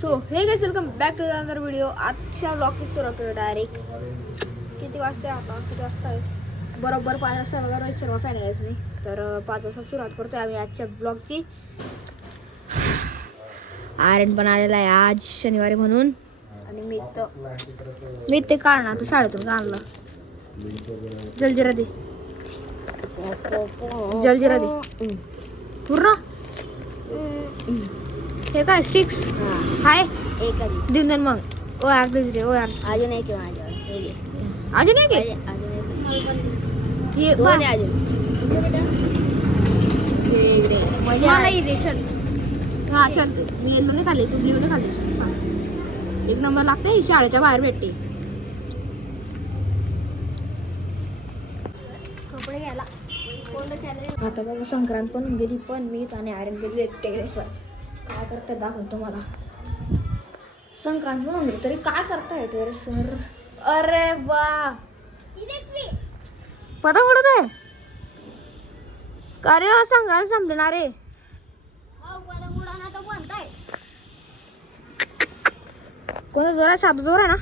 So hey guys welcome back to another video. आजच्या ब्लॉगची सुरुवात होतो डायरेक्ट. किती वाजता आता? किती वाजता आहे? बरोबर 5 वाजता बघा. रोहित शर्मा फॅन आहे मी. तर 5 वाजता सुरुवात करतोय आम्ही आजच्या ब्लॉगची. आर्यन पण आलेला आहे आज शनिवारी म्हणून. आणि मी ते काढणार तू शाळेतून आणलं. जलजिरा दे, जलजिरा दे पूर्ण. हे काय स्टिक्स हाय एक देऊन देन मग. ओ यार प्लीज रे. ओ यार अजून एक अजून एक हे दोन अजून मला इथे चल. हा चल मी येलो नाही खाल्ली, तू ब्ल्यू नाही खाल्ली. एक नंबर लागते. शाळेच्या बाहेर भेटते. कपडे घ्यायला आता बघा संक्रांत पण गेली. पण मी आणि आर्यन गेली एक टेरेसवर. काय करते दाखवतो मला. संक्रांत म्हणून गेली तरी काय करताय टेरेसवर. अरे वा पतंग उडत आहे का रे? संक्रांत संपणार रे. कोणता दोरा? साधा दोरा ना?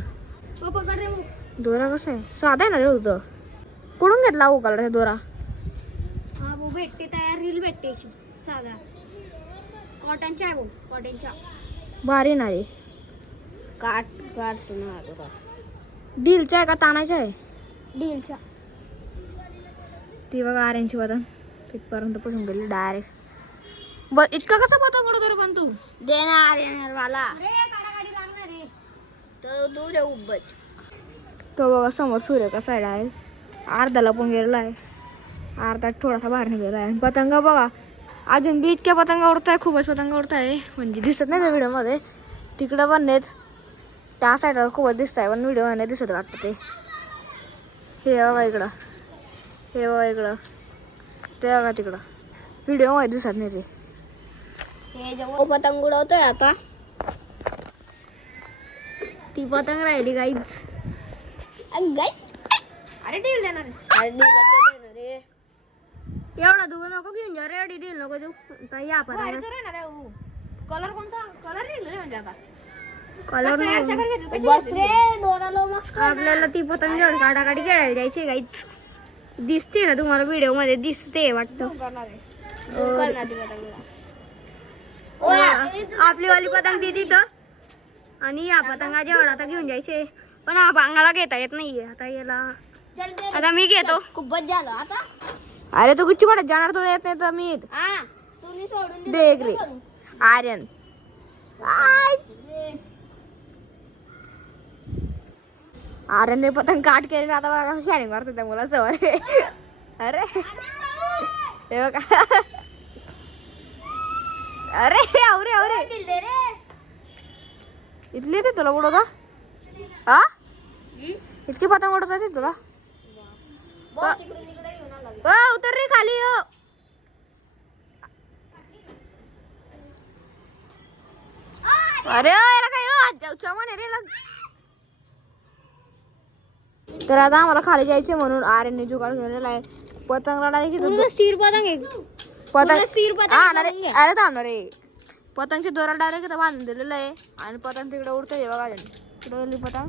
दोरा कसा आहे? साधा आहे ना रे. होतं कुठून घेतला उकलचा दोरा? हा वो भेटते तयार रील भेटते साधा कॉटनच्या आहे वो. कॉटनच्या भारी ना रे. काटतो ना. डीलचा आहे का तानाचा आहे? डीलच्या. ती बघा आर्यनची पतंग तिथपर्यंत पडून गेली डायरेक्ट. बस इतका कसा पतंग उडत रे? पण तू देणार येणार मला रे. गाडी लागणार रे. तो दूर आहे उब्बच. तो बघा समोर सूर्य कसा आहे डायरेक्ट. अर्धाला पण गेलेला आहे. अर्धा थोडासा बाहेर निघाला आहे. पतंग बघा अजून बी इतक्या पतंग उडत आहे. खूपच पतंग उडत आहे. म्हणजे दिसत नाही त्या व्हिडिओमध्ये. तिकडं पण नाहीत. त्या साईडला खूपच दिसत आहे पण व्हिडिओ नाही दिसत वाटतं ते. हे बघा इकडं, हे बघा इकडं, ते बघा तिकडं. व्हिडिओमध्ये दिसत नाही ते. हे जेव्हा पतंग उडवतोय आता ती पतंग राहिली गाईच. अरे डील देणार रे. एवढा दूर नको घेऊन जा रे. डील नको देऊ. या पतंग कलर कोणता? कलर नाही म्हणजे आता कलर बस रे. दोराला मस्त आपल्याला ती पतंग जड काढाकाढी खेळायला जायची गाईच. दिसते ना तुम्हाला व्हिडिओ मध्ये? दिसते वाटतं. आपली वाली पतंग ती तिथं आणि या पतंगा जेवढा आता घेऊन जायचे. पण हा भांगाला घेता येत नाहीये आता याला. आता मी घेतो. खूपच झालं आता. अरे तू गुच्ची पडत जाणार. तो येत नाही तर मी हा तुम्ही सोडून देख रे आर्यन. आर्यनने पतंग काट केली. आता बघा कसं शायनिंग करतो त्या मुलासमोर. अरे हे बघा. अरे अवरे अवरे इथली येते तुला उडवता? हा इतकी पतंग उडवता येते तुला? उतर रे खाली. अरे याला काय चमन आहे रे. तर आता आम्हाला खाली जायचे म्हणून आर्यनने जुगाड घेतलेला आहे. पतंग लढाई स्थिर पतंग आहे. पतंग स्थिर पतंग. अरे थांबणार रे. पतंगच्या दोरा डायरेक्ट इथं बांधून दिलेलं आहे आणि पतंग तिकडे उडतंय बघा. कुठे गेली पतंग?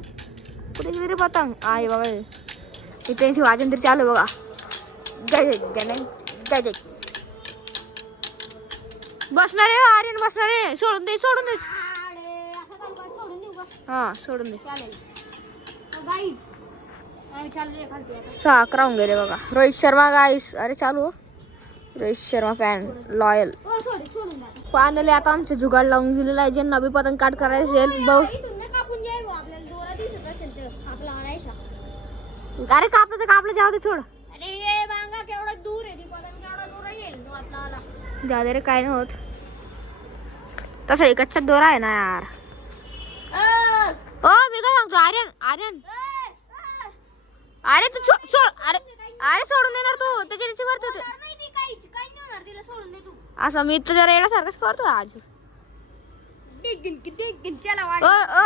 कुठे गेली रे पतंग? आहे बघा इथे त्यांची वाजन तरी चालू बघा. बसणार आहे आर्यन बसणार आहे. सोडून दे सोडून दे. हा सोडून दे. साक राहून गेले बघा. रोहित शर्मा गाईस. अरे चालू हो. Rohit Sharma fan loyal. Finally आता आमचे जुगाड लावून दिलेला आहे. ज्यांना बी पतंग काट करायचं असेल बघ. अरे कापलं कापलं जाऊ दे सोड. अरे ये बांगा केवढा दूर आहे. ती पतंग केवढा दूर येईल तो आपल्याला. जाऊ दे रे काय नाही होत. तसा एक कच्चा दोरा आहे ना यार. ओ मी काय सांगतो आर्यन आर्यन. अरे तू सोड. अरे अरे सोडून देणार तू. त्याच्या वरती असं मी तर जरा येण्यासारखंच करतो आज.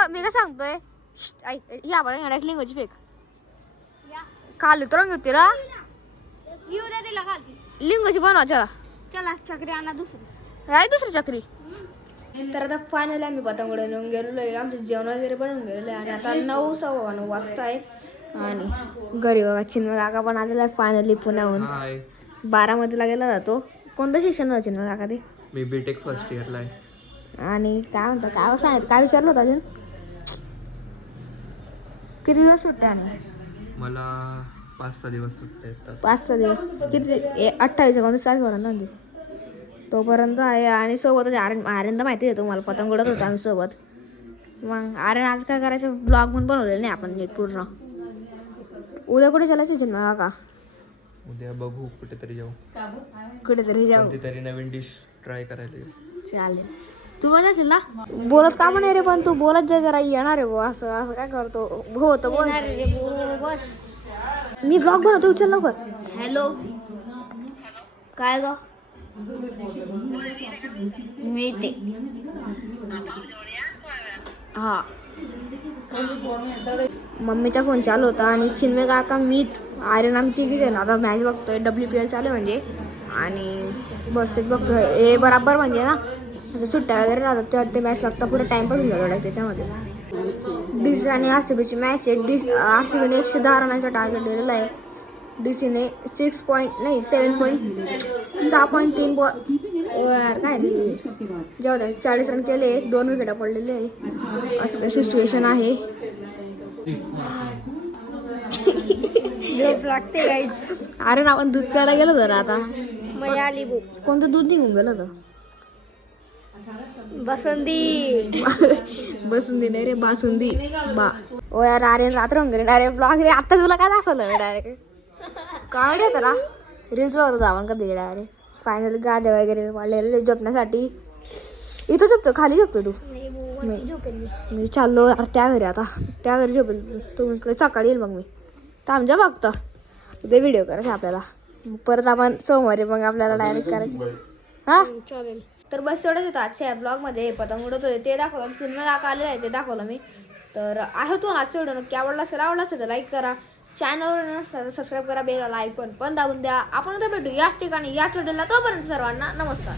मी काय सांगतोय या बघा लिंगोची फेक खाली तर होती रा. लिंगोची बनवा चला. चला चक्री आणा दुसरी. आहे दुसरी चक्री. तर आता फायनली आम्ही पतंग उडवून गेलेलो आहे. आमचं जेवण वगैरे बनवून गेलेलं आहे आणि आता 9:15 वाजता आहे. आणि घरी बघा चिन्मय काका पण आलेला आहे फायनली पुण्याहून. हाय, बारामतीला गेला जातो. कोणतं शिक्षण होतं चिन्मय काका ते? मी बीटेक फर्स्ट इयरला आहे. आणि काय म्हणतं काय सांगितलं काय विचारलं होतं अजून? किती दिवस सुट्ट्या आणि मला 5-6 दिवस सुट्टे येतात. 5-6 दिवस किती 28 तारखेपर्यंत तोपर्यंत आहे. आणि सोबतच आर्यन तर माहिती आहे तुम्हाला पतंग उडत होतो आम्ही सोबत. मग आर्यन आज काय करायचं ब्लॉग पण बनवलेलं नाही आपण नीट पूर्ण. उद्या कुठे चालायचं चिन्मय काका? उद्या बघू कुठेतरी जाऊ, कुठेतरी जाऊ. कोणती तरी नवीन डिश ट्राय करायला येऊ. चालेल. तू पण असेल ना? बोलत का म्हणे रे पण तू बोलत जा जरा येणार आहे बुवा. असं असं काय करतो हो तर बोल. बस मी ब्लॉग बनवतो उचल लवकर. हॅलो काय ग मिळते हा मम्मीचा फोन चालू होता आणि चिन्मय काका मीत आर्यन आम्ही तिघी ना आता मॅच बघतोय. WPL चालू आहे म्हणजे. आणि बस एक बघतोय हे बराबर म्हणजे ना असं सुट्ट्या वगैरे राहतात तेव्हा ते मॅच लागतं पुढे टाइमपास होऊन जातो त्याच्यामध्ये. DC आणि RCBची मॅच आहे. RCBने 110 रनांचा टार्गेट दिलेला आहे. DCने 6.3 बॉल काय रे जाऊ द्या 40 रन केले 2 विकेटा पडलेले आहे. असं सिच्युएशन आहे. लागते गाईज अरे ना आपण दूध प्यायला गेलो तर आता मजा आली बुक कोणतं दूध निघून गेलं होतं? बसंती बसुंदी नाही रे बासुंदी बा. ओ यार आर्यन रात्र होऊन गेली. अरे ब्लॉग रे आता तुला काय दाखवलं डायरेक्ट काय येतं ना रील्स बघत होता आपण कधी डायरेक्ट. फायनल गाद्या वगैरे वाढलेले झोपण्यासाठी. इथं झोपतो खाली झोपतो तू? मी चाललो त्या घरी आता त्या घरी झोपेल. तुम्ही इकडे सकाळी येईल मग मी थांबजा फक्त. उद्या व्हिडिओ करायचा आपल्याला. परत आपण सोमवारी मग आपल्याला डायरेक्ट करायचं हां चालेल. तर बस एवढंच होतं आजच्या या ब्लॉगमध्ये. पतंग उडत होते ते दाखवलं. चिन्मय काका आलेलं आहे ते दाखवलं मी. तर आहे तो आजच्या व्हिडिओ नक्की आवडला असेल तर लाईक करा. चॅनलवर नसतं तर सबस्क्राईब करा. बेल आयकॉन पण दाबून द्या. आपण आता भेटू याच ठिकाणी याच व्हिडिओला. तोपर्यंत सर्वांना नमस्कार.